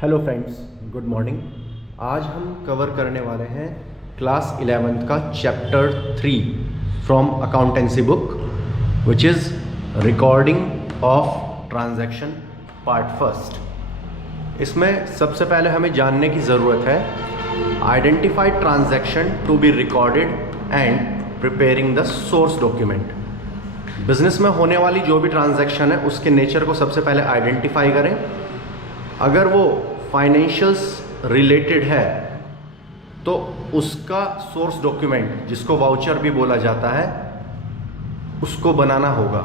Hello friends, good morning. आज हम cover करने वाले हैं क्लास 11th का chapter 3 from accountancy book which is recording of transaction part first. इसमें सबसे पहले हमें जानने की ज़रूरत है identify transaction to be recorded and preparing the source document. Business में होने वाली जो भी ट्रांजैक्शन है उसके नेचर को सबसे पहले आइडेंटिफाई करें। अगर वो फाइनेंशियल्स रिलेटेड है तो उसका सोर्स डॉक्यूमेंट, जिसको वाउचर भी बोला जाता है, उसको बनाना होगा।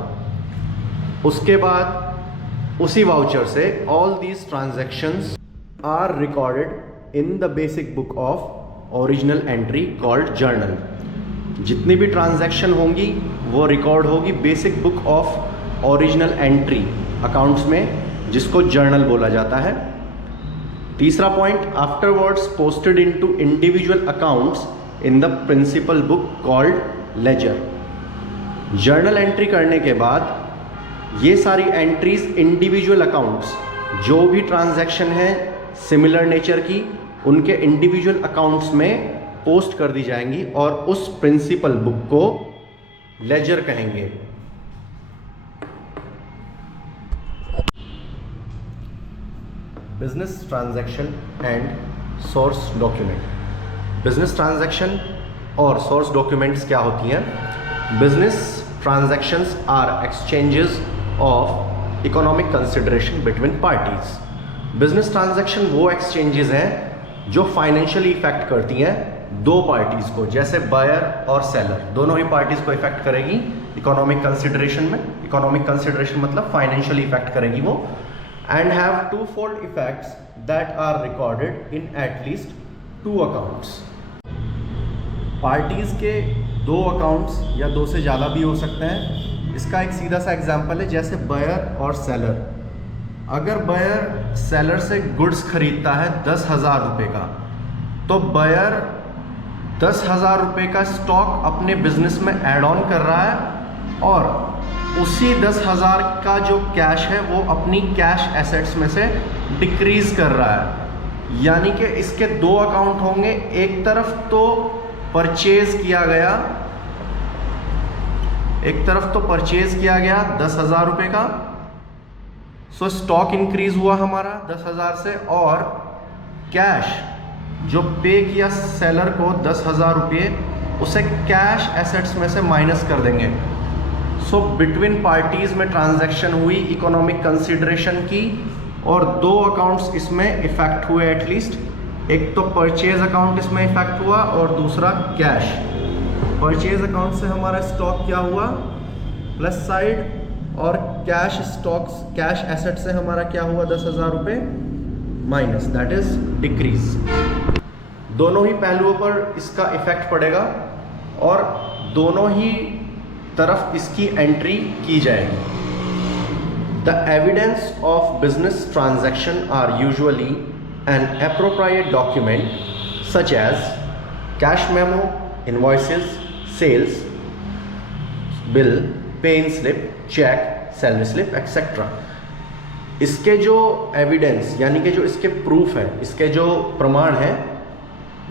उसके बाद उसी वाउचर से all these transactions are recorded in the basic book of original entry called journal. जितनी भी ट्रांजैक्शन होंगी वो रिकॉर्ड होगी basic book of original entry accounts में, जिसको जर्नल बोला जाता है। तीसरा point, afterwards posted into individual accounts in the principal book called ledger. Journal entry करने के बाद ये सारी एंट्रीज इंडिविजुअल अकाउंट्स, जो भी ट्रांजैक्शन है सिमिलर नेचर की, उनके इंडिविजुअल अकाउंट्स में पोस्ट कर दी जाएंगी और उस प्रिंसिपल बुक को लेजर कहेंगे। Business transaction and source document. Business transaction और सोर्स डॉक्यूमेंट्स क्या होती हैं? Business transactions are exchanges of economic consideration between parties. Business transaction वो एक्सचेंजेस हैं जो फाइनेंशियली इफेक्ट करती हैं दो पार्टीज को, जैसे बायर और सेलर, दोनों ही पार्टीज को इफेक्ट करेगी इकोनॉमिक कंसिडरेशन में। इकोनॉमिक कंसिडरेशन मतलब फाइनेंशियली इफेक्ट करेगी वो, and have twofold effects that are recorded in at least two accounts। Parties के दो अकाउंट्स या दो से ज़्यादा भी हो सकते हैं। इसका एक सीधा सा एग्जांपल है, जैसे बायर और सेलर। अगर बायर सेलर से गुड्स खरीदता है 10,000 रुपये का, तो बायर 10,000 रुपये का स्टॉक अपने बिजनेस में ऐड ऑन कर रहा है और उसी 10,000 का जो कैश है वो अपनी कैश एसेट्स में से डिक्रीज कर रहा है। यानी कि इसके दो अकाउंट होंगे। एक तरफ तो परचेज किया गया, 10,000 रुपये का, सो स्टॉक इंक्रीज हुआ हमारा 10,000 से, और कैश जो पे किया सेलर को 10,000 रुपये, उसे कैश एसेट्स में से माइनस कर देंगे। सो बिटवीन पार्टीज में ट्रांजैक्शन हुई इकोनॉमिक कंसिडरेशन की, और दो अकाउंट्स इसमें इफेक्ट हुए एटलीस्ट। एक तो परचेज अकाउंट इसमें इफेक्ट हुआ और दूसरा कैश। परचेज अकाउंट से हमारा स्टॉक क्या हुआ, प्लस साइड, और कैश एसेट से हमारा क्या हुआ, 10,000 रुपये माइनस, दैट इज डिक्रीज। दोनों ही पहलुओं पर इसका इफेक्ट पड़ेगा और दोनों ही तरफ इसकी एंट्री की जाएगी। The evidence of business transaction are usually an appropriate document such as cash memo, invoices, sales bill, pay in slip, cheque, salary slip etcetera. इसके जो एविडेंस यानी कि जो इसके प्रूफ है, इसके जो प्रमाण है,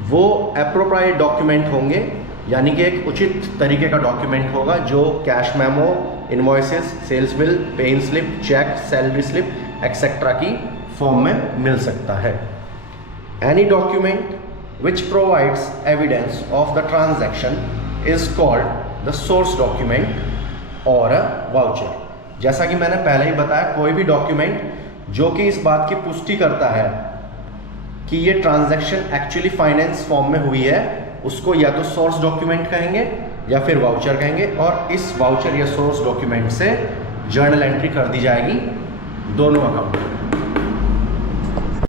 वो एप्रोप्रिएट डॉक्यूमेंट होंगे, यानी कि एक उचित तरीके का डॉक्यूमेंट होगा जो cash memo, invoices, sales bill, pay in slip, cheque, salary slip etcetera की फॉर्म में मिल सकता है। Any document which provides evidence of the transaction is called the source document और अ वाउचर। जैसा कि मैंने पहले ही बताया, कोई भी डॉक्यूमेंट जो कि इस बात की पुष्टि करता है कि ये ट्रांजैक्शन एक्चुअली फाइनेंस फॉर्म में हुई है, उसको या तो सोर्स डॉक्यूमेंट कहेंगे या फिर वाउचर कहेंगे, और इस वाउचर या सोर्स डॉक्यूमेंट से जर्नल एंट्री कर दी जाएगी दोनों अकाउंट में।